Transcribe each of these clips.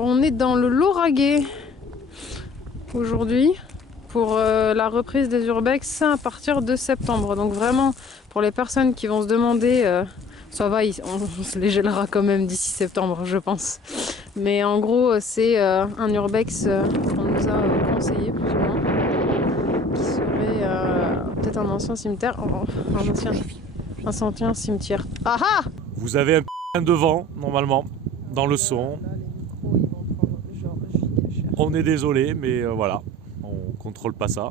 On est dans le Lauragais aujourd'hui pour la reprise des urbex à partir de septembre. Donc vraiment, pour les personnes qui vont se demander, ça va, on se les gèlera quand même d'ici septembre, je pense. Mais en gros, c'est un urbex qu'on nous a conseillé plus ou moins, qui serait peut-être un ancien cimetière, un ancien cimetière. Ah ah! Vous avez un p*** devant, normalement, dans le son. Là, les micros, ils vont prendre genre giga cher. On est désolé, mais voilà, on contrôle pas ça.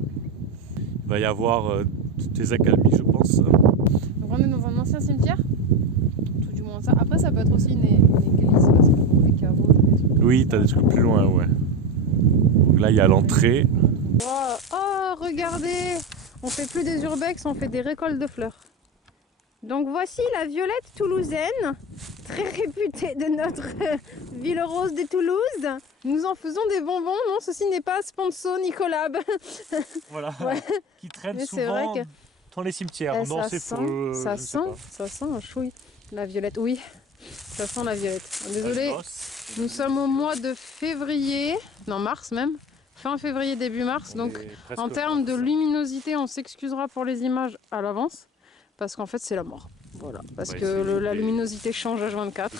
Il va y avoir des accalmies, je pense. Donc on est dans un ancien cimetière, tout du moins ça. Après ça peut être aussi une église parce que bon, les caveaux, t'as des trucs. Oui, t'as des trucs plus loin, ouais. Donc là, il y a l'entrée. Oh, regardez, on fait plus des urbex, on fait des récoltes de fleurs. Donc voici la violette toulousaine, très réputée de notre ville rose de Toulouse. Nous en faisons des bonbons, non, ceci n'est pas sponsor ni collab. Voilà, Ouais. qui traîne Mais c'est souvent vrai que dans les cimetières. Non, ça c'est sent, faux. ça sent un chouille. La violette, oui, ça sent la violette. Désolée, nous sommes au mois de février, non mars même, fin février, début mars. Donc en termes de luminosité, on s'excusera pour les images à l'avance, parce qu'en fait c'est la mort. Voilà, parce que la luminosité change H24.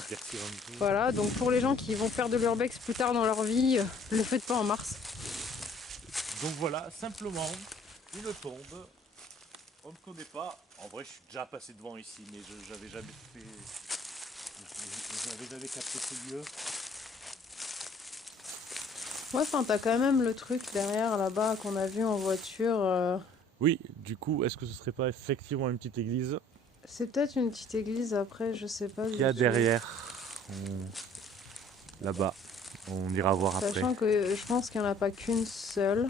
Voilà, donc pour les gens qui vont faire de l'urbex plus tard dans leur vie, le faites pas en mars. Donc voilà, simplement, une tombe. On ne connaît pas. En vrai, je suis déjà passé devant ici, mais j'avais jamais fait. J'avais jamais capté ce lieu. Ouais, enfin, t'as quand même le truc derrière là-bas qu'on a vu en voiture. Oui, du coup, est-ce que ce serait pas effectivement une petite église C'est peut-être une petite église après, je sais pas. qu'il y a derrière là-bas? On ira voir après. Sachant que je pense qu'il n'y en a pas qu'une seule.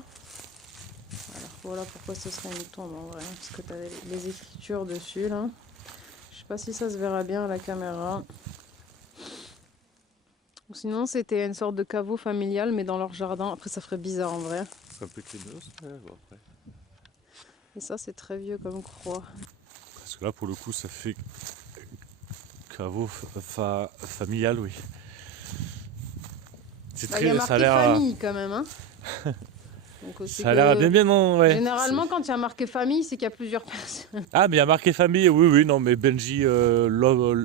Alors voilà pourquoi ce serait une tombe en vrai, parce que t'as les écritures dessus là. Je sais pas si ça se verra bien à la caméra. Ou sinon c'était une sorte de caveau familial mais dans leur jardin. Après ça ferait bizarre en vrai. C'est un peu créneuse, mais bon, après. Et ça c'est très vieux comme croix. Parce que là, pour le coup, ça fait caveau familial, oui. C'est Bah, y a très, ça a marqué l'air. famille quand même, hein. Donc, Ça a l'air bien, bien, non, ouais. Généralement, quand il y a marqué famille, c'est qu'il y a plusieurs personnes. Ah, mais il y a marqué famille, oui, oui, non, mais Benji,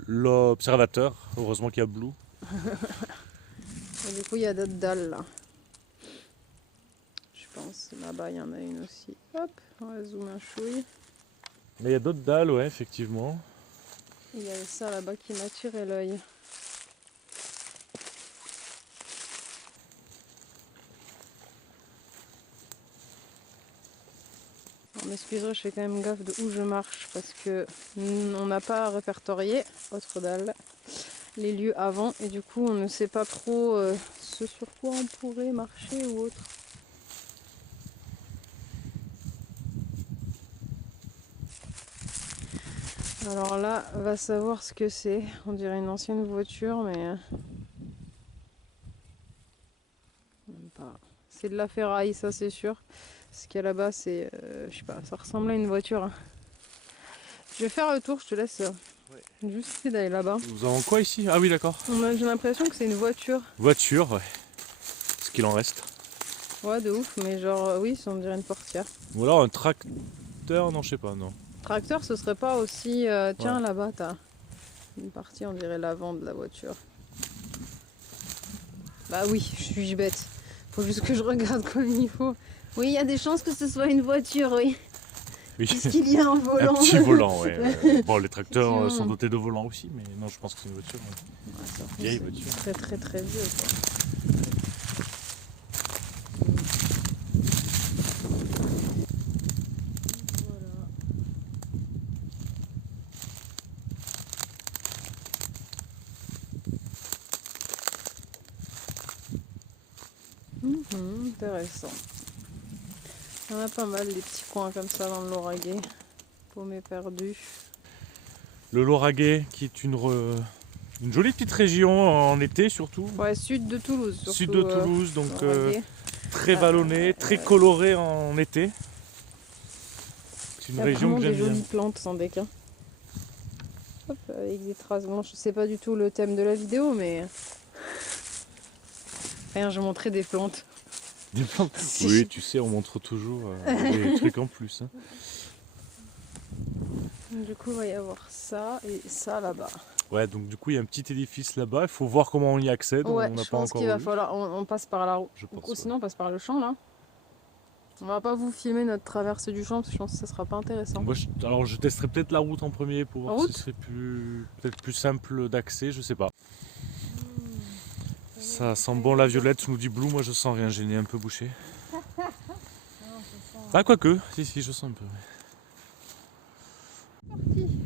l'observateur, heureusement qu'il y a Blue. Et du coup, il y a d'autres dalles là. Je pense là-bas, il y en a une aussi. Hop, on va zoomer un chouille. Mais il y a d'autres dalles, ouais, effectivement. Il y avait ça là-bas qui m'a tiré l'œil. On m'excuserait, je fais quand même gaffe de où je marche parce que on n'a pas répertorié, autre dalle, les lieux avant et du coup on ne sait pas trop ce sur quoi on pourrait marcher ou autre. Alors là, va savoir ce que c'est. On dirait une ancienne voiture, mais même pas. C'est de la ferraille, ça c'est sûr. Ce qu'il y a là-bas, c'est, je sais pas, ça ressemble à une voiture. Je vais faire le tour, je te laisse juste essayer d'aller là-bas. Nous avons quoi ici? Ah oui, d'accord. J'ai l'impression que c'est une voiture. Voiture, ouais. Ce qu'il en reste. Ouais, de ouf, mais genre, oui, on dirait une portière. Ou alors un tracteur, non, je sais pas, non. Tracteur, ce serait pas aussi. Tiens, là-bas, t'as une partie, on dirait l'avant de la voiture. Bah oui, je suis bête. Faut juste que je regarde comme il faut. Oui, il y a des chances que ce soit une voiture, oui. Oui. Puisqu'il y a un volant. Un petit volant, ouais. Bon, les tracteurs sont dotés de volants aussi, mais non, je pense que c'est une voiture. Ouais, Vieille voiture. Très très très vieux, quoi. Intéressant. Il y en a pas mal des petits coins comme ça dans le Lauragais. Paumé perdu. Le Lauragais qui est une jolie petite région en été surtout. Ouais, sud de Toulouse. Surtout, Sud de Toulouse, donc très Ah, vallonné, très coloré en été. C'est une il y a région vraiment que j'aime des bien. jolies plantes sans déclin. Hop, avec des traces blanches. C'est pas du tout le thème de la vidéo, mais... Rien, je montrais des plantes. Des plantes. Oui, tu sais, on montre toujours des trucs en plus. Hein. Du coup, il va y avoir ça et ça là-bas. Ouais, donc du coup, il y a un petit édifice là-bas. Il faut voir comment on y accède. Ouais, on n'a je pas pense encore qu'il va vu. falloir... On passe par la route. Ou sinon, on passe par le champ, là. On va pas vous filmer notre traversée du champ, parce que je pense que ça sera pas intéressant. Moi, alors, je testerai peut-être la route en premier pour voir si route ce serait peut-être plus simple d'accès, je sais pas. Ça sent bon la violette, nous dit Blue, moi je sens rien, j'ai le nez un peu bouché. Ah, quoique, si, je sens un peu. Parti.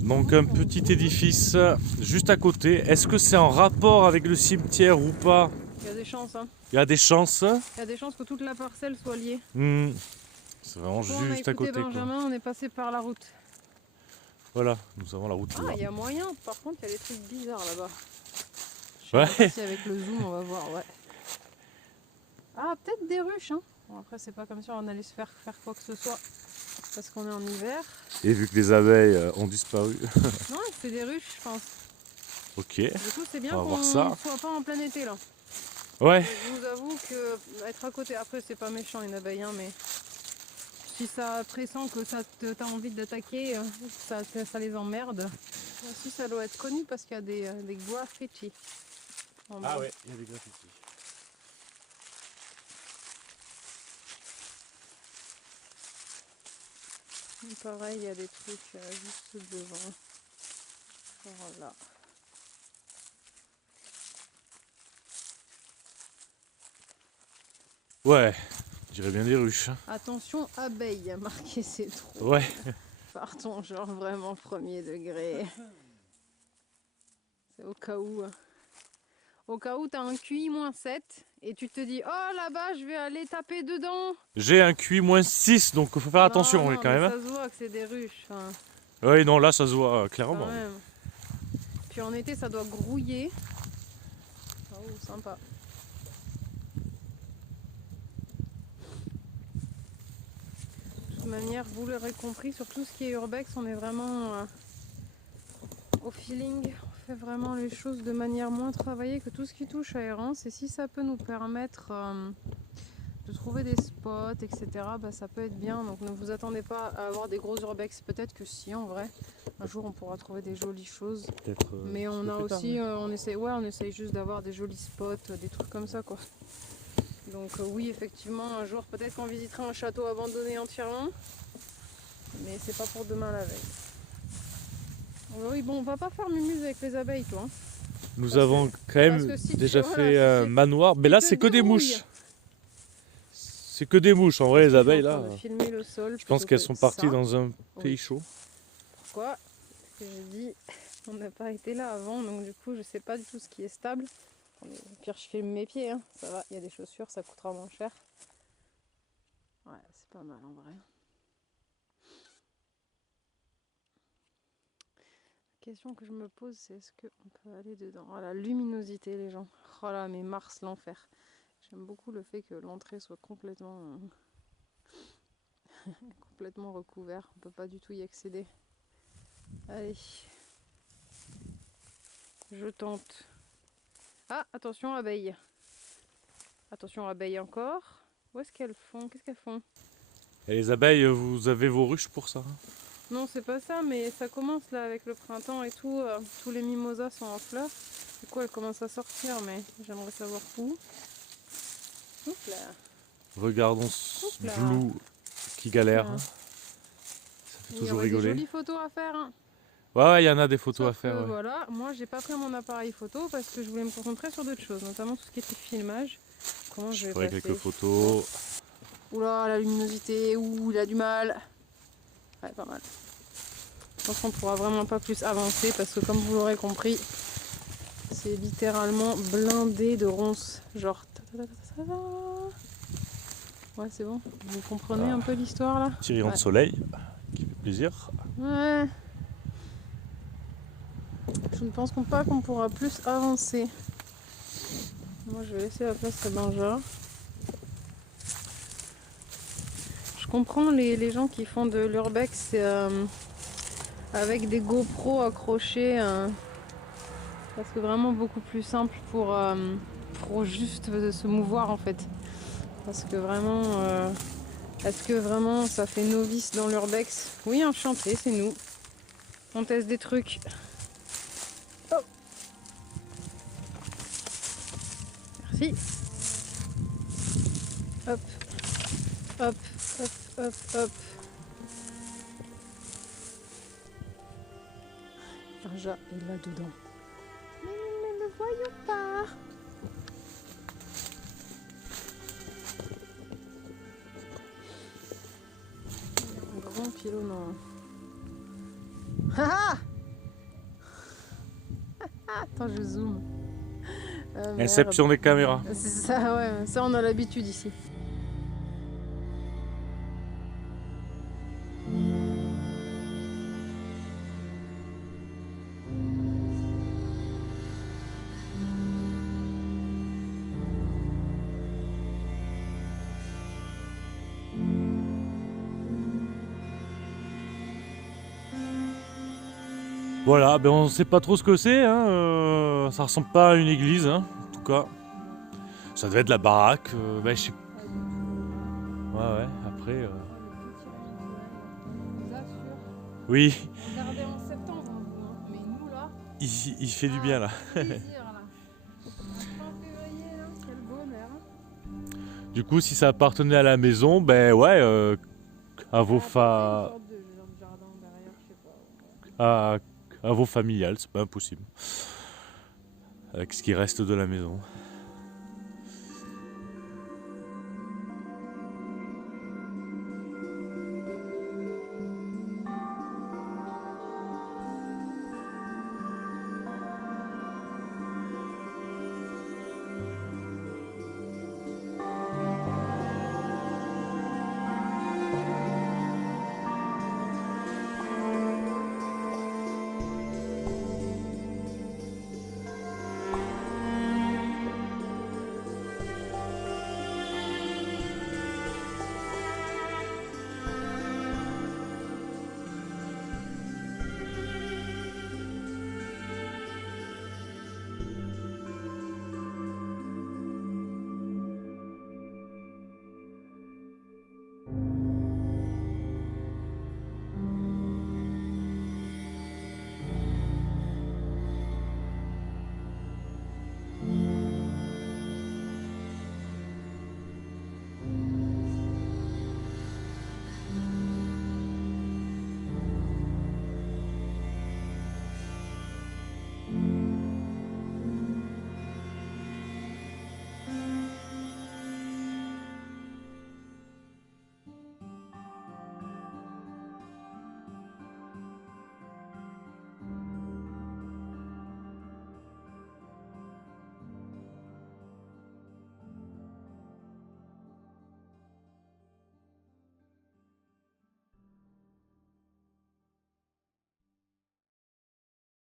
Donc un petit édifice juste à côté. Est-ce que c'est en rapport avec le cimetière ou pas? Il y a des chances, hein. Il y a des chances. Il y a des chances que toute la parcelle soit liée. C'est vraiment Bon, on a juste à écouté côté. Benjamin, on est passé par la route. Voilà, nous avons la route là. Ah, il y a moyen. Par contre, il y a des trucs bizarres là-bas. Je sais Ouais. pas si avec le zoom, on va voir, ouais. Ah, peut-être des ruches, hein. Bon, après, c'est pas comme si on allait se faire quoi que ce soit. Parce qu'on est en hiver. Et vu que les abeilles ont disparu. Non, c'est des ruches, je pense. Ok. Du coup, c'est bien On va qu'on voir ça. soit pas en plein été, là. Ouais. Je vous avoue que être à côté, après, c'est pas méchant, une abeille, hein, mais... Si ça pressent que t'as envie d'attaquer, ça les emmerde. Aussi, ça doit être connu parce qu'il y a des graffitis. Ah ouais, il y a des graffitis. Pareil, il y a des trucs juste devant. Voilà. Ouais, je dirais bien des ruches. Attention, abeille, marqué c'est trop. Ouais. Partons, genre vraiment premier degré. C'est au cas où. Au cas où tu as un QI-7 et tu te dis oh là-bas je vais aller taper dedans. J'ai un QI-6 donc il faut faire attention non, quand même. Ça se voit que c'est des ruches. Enfin, oui, non, là ça se voit clairement. quand même. Puis en été ça doit grouiller. Oh, sympa. De toute manière, vous l'aurez compris, sur tout ce qui est urbex, on est vraiment au feeling. On fait vraiment les choses de manière moins travaillée que tout ce qui touche à errance. Et si ça peut nous permettre de trouver des spots, etc., bah, ça peut être bien. Donc ne vous attendez pas à avoir des gros urbex. Peut-être que si, en vrai, un jour on pourra trouver des jolies choses. Mais on a aussi, on essaye juste d'avoir des jolis spots, des trucs comme ça, quoi. Donc oui, effectivement, un jour peut-être qu'on visitera un château abandonné entièrement. Mais c'est pas pour demain la veille. Oui, bon, on va pas faire mumuse avec les abeilles, toi. Hein. Nous avons quand même déjà fait un manoir. Mais là, c'est que des mouches. C'est que des mouches. En vrai, les abeilles, là, le sol je pense qu'elles sont parties dans un pays chaud. Pourquoi? Parce que j'ai dit, on n'a pas été là avant, donc du coup, je sais pas du tout ce qui est stable. Au pire, je filme mes pieds, hein. Ça va, il y a des chaussures, ça coûtera moins cher. Ouais, c'est pas mal en vrai. La question que je me pose, c'est est-ce qu'on peut aller dedans? Oh, la luminosité, les gens. Oh là, mais Mars, l'enfer. J'aime beaucoup le fait que l'entrée soit complètement complètement recouvert. On peut pas du tout y accéder. Allez. Je tente. Ah, attention, abeilles. Attention, abeilles encore. Où est-ce qu'elles font? Qu'est-ce qu'elles font? Et les abeilles, vous avez vos ruches pour ça? Non, c'est pas ça, mais ça commence là avec le printemps et tout. Tous les mimosas sont en fleurs. Du coup, elles commencent à sortir, mais j'aimerais savoir où. Oups là. Regardons Blue qui galère. Ça fait toujours rigoler. Il y a des jolies photos à faire. Hein. Ouais, il y en a des photos à faire. Voilà, moi j'ai pas pris mon appareil photo parce que je voulais me concentrer sur d'autres choses, notamment tout ce qui était filmage. Comment je vais ferai passer? Quelques photos. Oula, la luminosité, ouh, il a du mal. Ouais, pas mal. Je pense qu'on pourra vraiment pas plus avancer parce que comme vous l'aurez compris, C'est littéralement blindé de ronces. Genre... Ouais, c'est bon. Vous comprenez un peu l'histoire là? Petit rayon de soleil qui fait plaisir. Ouais. Je ne pense pas qu'on pourra plus avancer. Moi, je vais laisser la place à Benja. Je comprends les gens qui font de l'urbex avec des GoPro accrochés. Parce que vraiment beaucoup plus simple pour juste se mouvoir en fait. Parce que vraiment, est-ce que vraiment ça fait novice dans l'urbex? Oui, enchanté, c'est nous. On teste des trucs. Oh. Merci. Hop, hop, hop, hop, hop. Benja est là-dedans. Mais nous ne le voyons pas. Un grand pilonnant. Ah ah. Attends, je zoome. Inception des caméras. C'est ça, ouais. Ça, on a l'habitude ici. Voilà, ben on sait pas trop ce que c'est, hein, ça ressemble pas à une église, hein, en tout cas. Ça devait être la baraque, ben je sais. Ouais, après. Oui. Regardez en septembre, mais nous là. Il fait du bien là. Plaisir, là. Fin février, là, quel bonheur. Du coup, si ça appartenait à la maison, ben ouais, à vos à vos familiales, c'est pas impossible. Avec ce qui reste de la maison.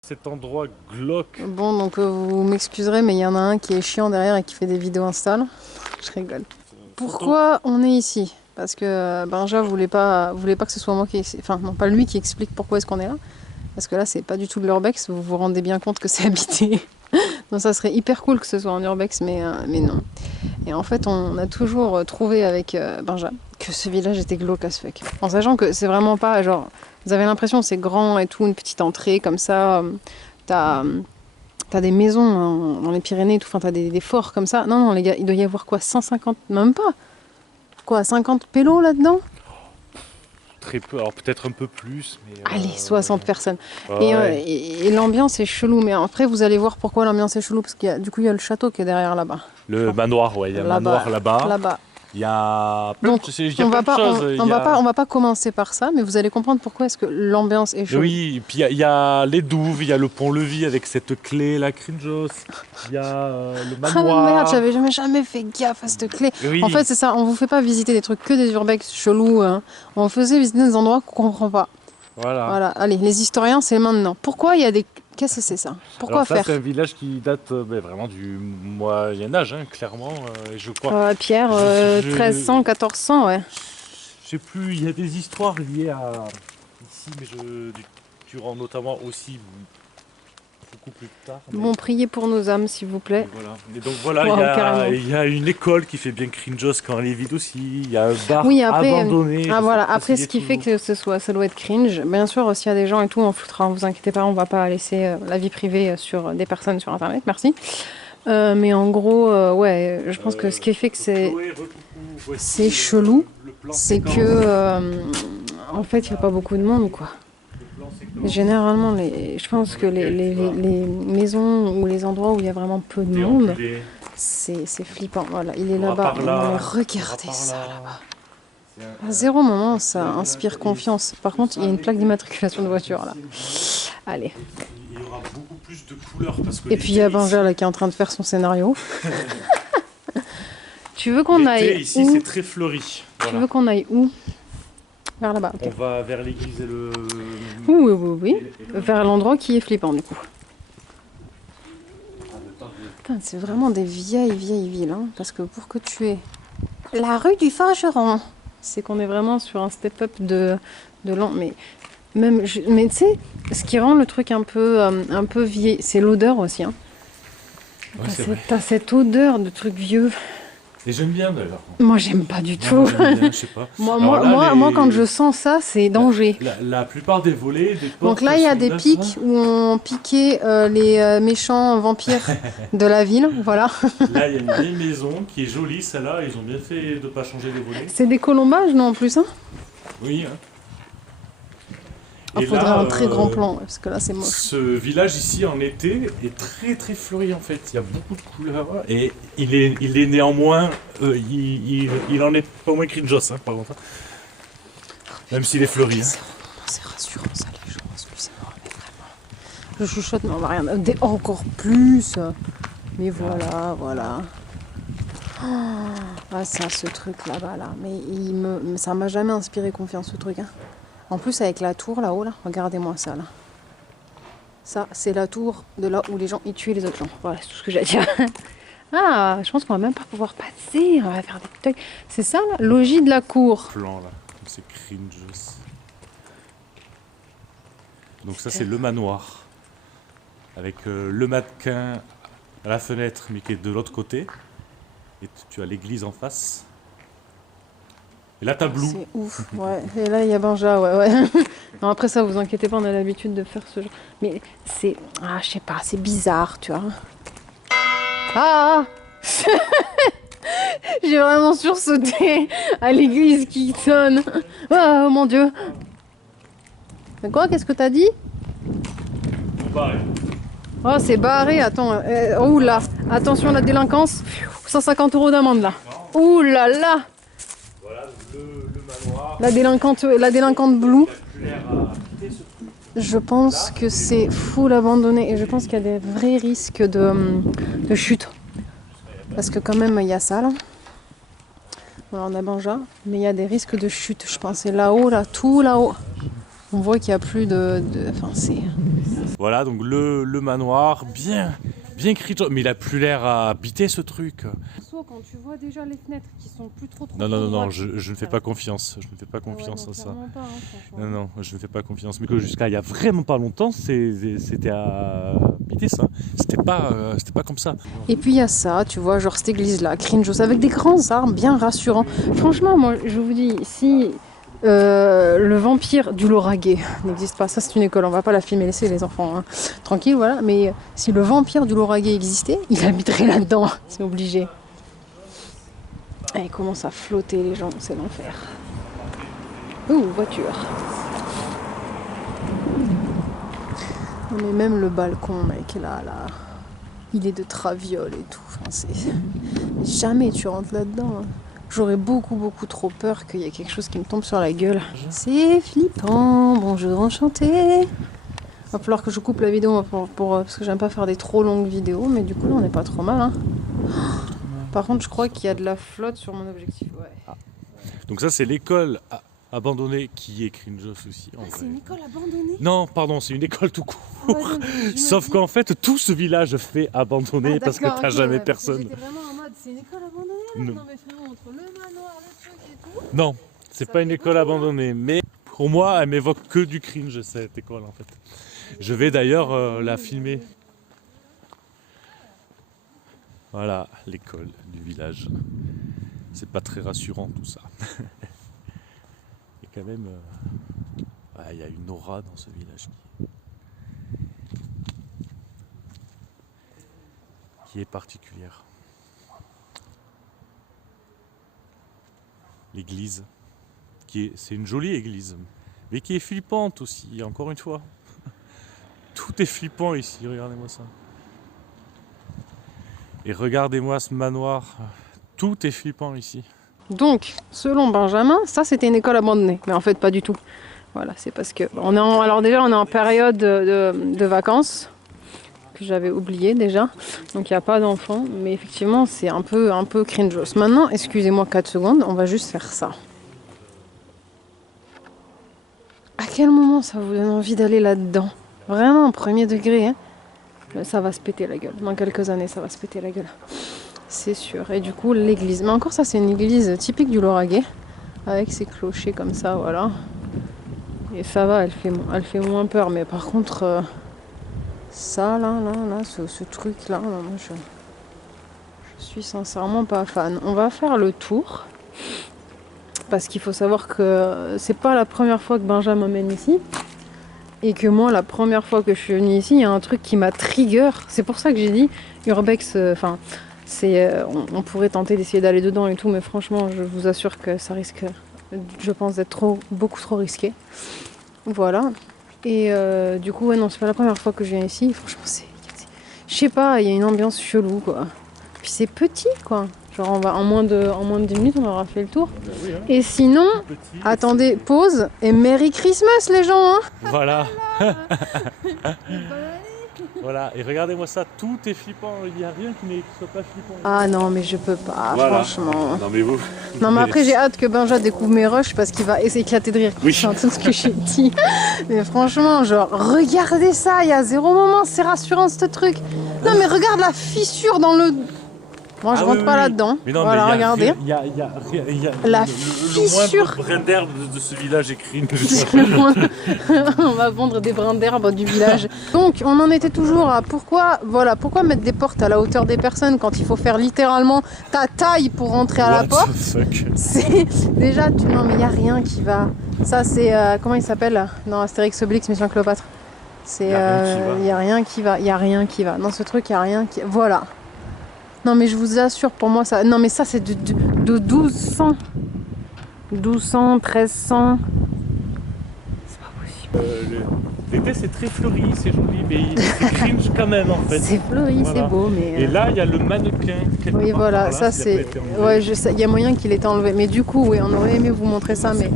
Cet endroit glauque. Bon, donc vous m'excuserez, mais il y en a un qui est chiant derrière et qui fait des vidéos Insta. Je rigole. Pourquoi on est ici? Parce que Benja voulait pas que ce soit moi qui... Enfin, non, pas lui qui explique pourquoi est-ce qu'on est là. Parce que là, c'est pas du tout de l'urbex, vous vous rendez bien compte que c'est habité. Donc ça serait hyper cool que ce soit en urbex, mais non. Et en fait, on a toujours trouvé avec Benja que ce village était glauque as fuck. En sachant que c'est vraiment pas genre... Vous avez l'impression que c'est grand et tout, une petite entrée comme ça. T'as des maisons dans les Pyrénées et tout, enfin t'as des forts comme ça. Non, non, les gars, il doit y avoir quoi, 150, même pas. Quoi, 50 pélos là-dedans? Très peu, alors peut-être un peu plus. Mais allez, 60 personnes. Ouais. Et l'ambiance est chelou, mais après vous allez voir pourquoi l'ambiance est chelou, parce qu'il y a, du coup il y a le château qui est derrière là-bas. Le manoir, ouais, il y a un manoir là-bas. Là-bas. Il y a plein, Donc, il y a plein de choses. on va pas commencer par ça, mais vous allez comprendre pourquoi est-ce que l'ambiance est chaude. Oui, et puis il y a les douves, il y a le pont-levis avec cette clé, la Crinjos, il y a le manoir. Ah merde, j'avais jamais fait gaffe à cette clé. Oui. En fait, c'est ça, on vous fait pas visiter des trucs que des urbex chelous. Hein. On faisait visiter des endroits qu'on comprend pas. Voilà, allez, les historiens, c'est maintenant. Pourquoi il y a des... Qu'est-ce que c'est ça? Pourquoi alors ça, faire c'est un village qui date vraiment du Moyen-Âge, hein, clairement, je crois. Pierre, 1300, 1400, ouais. Je sais plus, il y a des histoires liées à ici, mais durant notamment aussi beaucoup plus tard. Mais... Bon, priez pour nos âmes, s'il vous plaît. Voilà. Et donc voilà, Wow, il y a une école qui fait bien Crinjos quand elle est vide aussi. Il y a un bar après, abandonné. Ah voilà, après ce qui fait que ça doit être cringe. Bien sûr, s'il y a des gens et tout, on foutra, ne vous inquiétez pas, on va pas laisser la vie privée sur des personnes sur internet, merci. Mais en gros, ouais, je pense que ce qui fait que c'est chelou, c'est que en fait, il n'y a pas beaucoup de monde, quoi. Généralement, je pense que les maisons ou les endroits où il y a vraiment peu de monde, c'est flippant. Voilà, il est là-bas. Regardez ça là-bas. À zéro moment, ça inspire confiance. Par contre, il y a une plaque d'immatriculation de voiture là. Allez. Il y aura beaucoup plus de couleurs. Parce que et puis il y a Benja là qui est en train de faire son scénario. Tu veux qu'on aille ici, c'est très fleuri. Tu veux qu'on aille où? Vers là-bas. Okay. On va vers l'église et le... Oui. Vers l'endroit qui est flippant du coup. C'est vraiment des vieilles villes. Hein, parce que pour que tu aies la rue du Forgeron, c'est qu'on est vraiment sur un step-up de l'an. Mais tu sais, ce qui rend le truc un peu vieil, c'est l'odeur aussi. Hein. Ouais, t'as cette odeur de truc vieux. Et j'aime bien d'ailleurs. Moi j'aime pas du tout. Bien, je sais pas. moi quand je sens ça, c'est danger. La plupart des volets, des portes. Donc là il y a des pics où on piquait les méchants vampires de la ville, voilà. Là il y a une vieille maison qui est jolie, celle-là, ils ont bien fait de pas changer les volets. C'est des colombages non en plus hein? Oui. Hein. Il faudrait un très grand plan, parce que là c'est moche. Ce village ici en été est très très fleuri en fait, il y a beaucoup de couleurs et il est néanmoins, il en est pas moins cringeos hein, par contre. Même s'il est fleuri. Hein. C'est rassurant ça les gens, excusez-moi, mais vraiment. Je chuchote mais on va rien, encore plus. Mais voilà. Ah ça, ce truc là-bas là, mais ça m'a jamais inspiré confiance ce truc hein. En plus avec la tour là-haut, là, regardez-moi ça là. Ça, c'est la tour de là où les gens y tuaient les autres gens. Voilà, c'est tout ce que j'ai à dire. Ah, je pense qu'on va même pas pouvoir passer. On va faire des trucs. C'est ça, là, logis de la cour. Plan là, c'est cringe. Donc ça, c'est le manoir. Avec le mannequin à la fenêtre, mais qui est de l'autre côté. Et tu as l'église en face. Et là, t'as Blue. C'est ouf, ouais. Et là, il y a Benja, ouais. Non, après ça, vous inquiétez pas, on a l'habitude de faire ce genre. Mais c'est... Ah, je sais pas, c'est bizarre, tu vois. Ah J'ai vraiment sursauté à l'église qui sonne. Oh mon Dieu. Mais quoi, qu'est-ce que t'as dit? Barré. Oh, c'est barré, attends. Oh là, attention, la délinquance. 150 € d'amende, là. Ouh là là. La délinquante Blue. Je pense que c'est full abandonné et je pense qu'il y a des vrais risques de chute. Parce que quand même il y a ça là. Voilà, on a Benja, mais il y a des risques de chute, je pense. Et là-haut, là, tout là-haut. On voit qu'il n'y a plus Enfin, c'est... Voilà, donc le manoir, bien cringe, mais il a plus l'air à habiter ce truc. Quand tu vois déjà les fenêtres qui sont plus trop Non, je ne fais pas confiance. Je ne fais pas confiance à ça. Pas, hein, non, je ne fais pas confiance. Mais que jusqu'à il y a vraiment pas longtemps, c'était à habiter ça. C'était pas comme ça. Et puis il y a ça, tu vois, genre cette église-là, cringe, avec des grands arbres bien rassurants. Franchement, moi, je vous dis, si... le vampire du Lauragais n'existe pas, ça c'est une école, on va pas la filmer, laisser les enfants hein, tranquilles, voilà. Mais si le vampire du Lauragais existait, il habiterait là-dedans, c'est obligé. Et il commence à flotter les gens, c'est l'enfer. Ouh, voiture. Mais même le balcon, mec, là, il est de traviole et tout. Enfin, jamais tu rentres là-dedans. Hein. j'aurais beaucoup trop peur qu'il y ait quelque chose qui me tombe sur la gueule. C'est flippant, bonjour, enchanté. Va falloir que je coupe la vidéo parce que j'aime pas faire des trop longues vidéos, mais du coup là on n'est pas trop mal. Hein. Par contre je crois qu'il y a de la flotte sur mon objectif. Ouais. Ah. Donc ça c'est l'école abandonnée qui est cringe aussi. C'est une école abandonnée? Non, pardon, c'est une école tout court. Sauf qu'en fait tout ce village fait abandonné parce que t'as jamais personne. J'étais vraiment en mode c'est une école abandonnée là? Non mais frérot, entre le manoir, le truc et tout. Non, c'est pas une école abandonnée, mais pour moi elle m'évoque que du cringe cette école en fait. Je vais d'ailleurs la filmer. Voilà l'école du village. C'est pas très rassurant tout ça. Et quand même, il y a une aura dans ce village qui est particulière. L'église, c'est une jolie église, mais qui est flippante aussi, encore une fois. Tout est flippant ici, regardez-moi ça. Et regardez-moi ce manoir, tout est flippant ici. Donc, selon Benjamin, ça c'était une école abandonnée, mais en fait pas du tout. Voilà, c'est parce que alors déjà on est en période de vacances que j'avais oublié déjà, donc il n'y a pas d'enfants, mais effectivement c'est un peu cringeos. Maintenant, excusez-moi 4 secondes, on va juste faire ça. À quel moment ça vous donne envie d'aller là-dedans? Vraiment, premier degré, hein. Ça va se péter la gueule. Dans quelques années, ça va se péter la gueule. C'est sûr. Et du coup, l'église. Mais encore, ça, c'est une église typique du Lauragais. Avec ses clochers comme ça, voilà. Et ça va, elle fait moins peur. Mais par contre, ça, là, ce truc-là, moi, je suis sincèrement pas fan. On va faire le tour. Parce qu'il faut savoir que c'est pas la première fois que Benjamin m'amène ici. Et que moi, la première fois que je suis venue ici, il y a un truc qui m'a trigger. C'est pour ça que j'ai dit Urbex, on pourrait tenter d'essayer d'aller dedans et tout, mais franchement, je vous assure que ça risque, je pense, d'être beaucoup trop risqué. Voilà. Et du coup, ouais, non, c'est pas la première fois que je viens ici. Franchement, je sais pas, il y a une ambiance chelou, quoi. Puis c'est petit, quoi. Genre, en moins de 10 minutes, on aura fait le tour. Oui, hein. Et sinon, attendez, pause et Merry Christmas, les gens, hein. Voilà. Voilà, et regardez-moi ça, tout est flippant, il n'y a rien qui soit pas flippant. Ah non, mais je peux pas, voilà. Franchement. Non mais vous. Non mais après j'ai hâte que Benja découvre mes rushs parce qu'il va éclater de rire. Oui. C'est tout ce que j'ai dit. Mais franchement, genre, regardez ça, il y a 0 moment, c'est rassurant ce truc. Non mais regarde la fissure dans le... Moi je rentre pas là-dedans. Voilà, regardez. Il y a la le moindre brin d'herbe de ce village est cringe. On va vendre des brins d'herbe du village. Donc on en était toujours à pourquoi mettre des portes à la hauteur des personnes quand il faut faire littéralement ta taille pour rentrer à la porte. C'est déjà non mais il y a rien qui va. Ça c'est comment il s'appelle dans Astérix Obélix Mission Cléopâtre. C'est il y a rien qui va. Dans ce truc il y a rien qui voilà. Non mais je vous assure, pour moi ça... Non mais ça c'est de 1200. 1200, 1300. C'est pas possible. L'été c'est très fleuri, c'est joli, mais c'est cringe quand même en fait. C'est fleuri, voilà. C'est beau, mais... Et là il y a le mannequin. Oui voilà, ça c'est... Ouais, je sais, il y a moyen qu'il ait été enlevé. Mais du coup, oui, on aurait aimé vous montrer ça, mais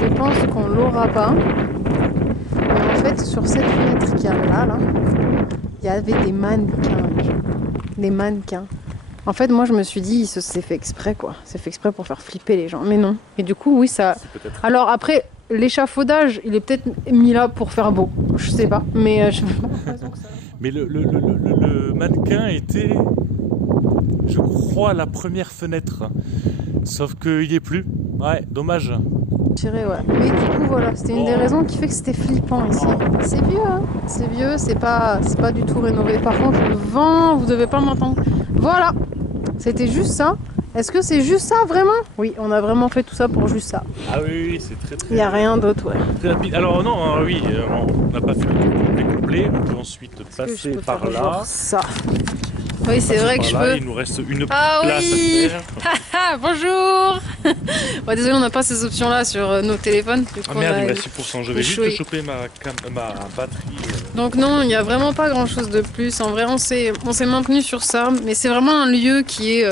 je pense qu'on l'aura pas. Mais en fait, sur cette fenêtre qu'il y a là, il y avait des mannequins. Des mannequins. En fait, moi, je me suis dit, c'est fait exprès, quoi. C'est fait exprès pour faire flipper les gens. Mais non. Et du coup, oui, ça... Alors après, l'échafaudage, il est peut-être mis là pour faire beau. Je sais pas. Mais je n'ai pas l'impression que ça... Mais le mannequin était, je crois, la première fenêtre. Sauf qu'il n'y est plus. Ouais, dommage. Ouais. Mais du coup, voilà, c'était une des raisons qui fait que c'était flippant ici. C'est vieux, hein. C'est vieux, c'est pas du tout rénové. Par contre, le vent, vous devez pas m'entendre. Voilà, c'était juste ça. Est-ce que c'est juste ça, vraiment? Oui, on a vraiment fait tout ça pour juste ça. Ah oui, c'est très... Il n'y a rien d'autre, ouais. Très rapide. Alors non, oui, on n'a pas fait le tour complet. On peut ensuite passer par là. Ça. Oui, c'est vrai que je peux. Il nous reste une Ah place oui. à faire. Ah, bonjour. Bon, désolé, on n'a pas ces options-là sur nos téléphones. Du coup, Ah merde, on a il me reste 6%. Je vais juste choper ma batterie. Donc non, il n'y a vraiment pas grand-chose de plus. En vrai, on s'est maintenu sur ça. Mais c'est vraiment un lieu qui est,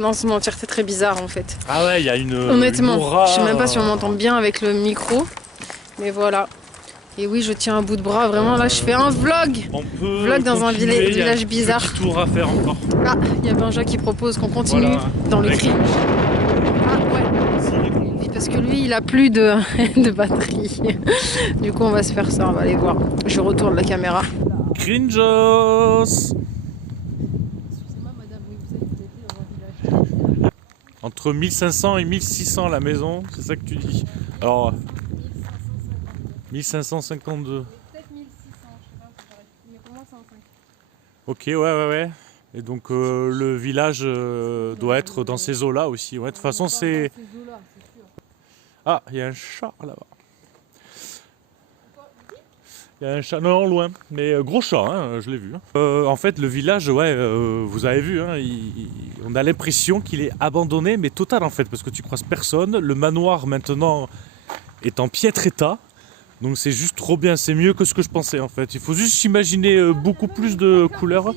dans son entièreté, très bizarre en fait. Ah ouais, il y a Honnêtement, une aura. je sais même pas si on m'entend bien avec le micro. Mais voilà. Et oui, je tiens un bout de bras. Vraiment, là, je fais un vlog. On peut Vlog dans un village bizarre. Petit tour à faire encore. Ah, il y a Benja qui propose qu'on continue dans le cri. Ah ouais. Oui, parce que lui, il a plus de, de batterie. Du coup, on va se faire ça. On va aller voir. Je retourne la caméra. Cringos. Excusez-moi, madame, oui, vous étiez dans un village. Entre 1500 et 1600 la maison, c'est ça que tu dis. Alors, 1552. Peut-être 1600, je sais pas, mais pour moi c'est un 5. Ok, ouais. Et donc le village doit être dans ces eaux-là aussi. Ouais, de toute façon, c'est... Ah, il y a un chat là-bas. Il y a un chat, non, loin, mais gros chat, hein, je l'ai vu. En fait, le village, ouais, vous avez vu, hein, on a l'impression qu'il est abandonné, mais total en fait, parce que tu croises personne. Le manoir maintenant est en piètre état, donc c'est juste trop bien, c'est mieux que ce que je pensais en fait. Il faut juste s'imaginer beaucoup plus de couleurs.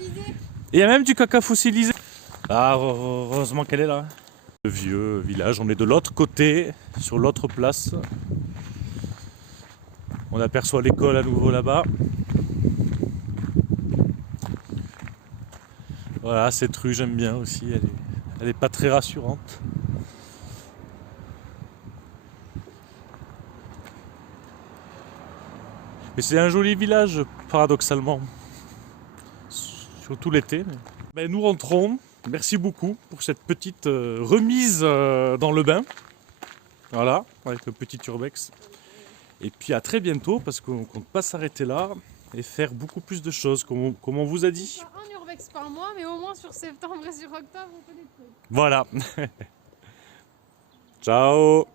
Et il y a même du caca fossilisé. Ah, heureusement qu'elle est là. Le vieux village, on est de l'autre côté, sur l'autre place. On aperçoit l'école à nouveau là-bas. Voilà, cette rue j'aime bien aussi, elle est pas très rassurante. Mais c'est un joli village, paradoxalement. Surtout l'été. Ben, nous rentrons. Merci beaucoup pour cette petite remise dans le bain. Voilà, avec le petit urbex. Et puis à très bientôt parce qu'on compte pas s'arrêter là et faire beaucoup plus de choses comme on vous a dit. Un urbex par mois, mais au moins sur septembre et sur octobre, on fait des trucs. Voilà. Ciao.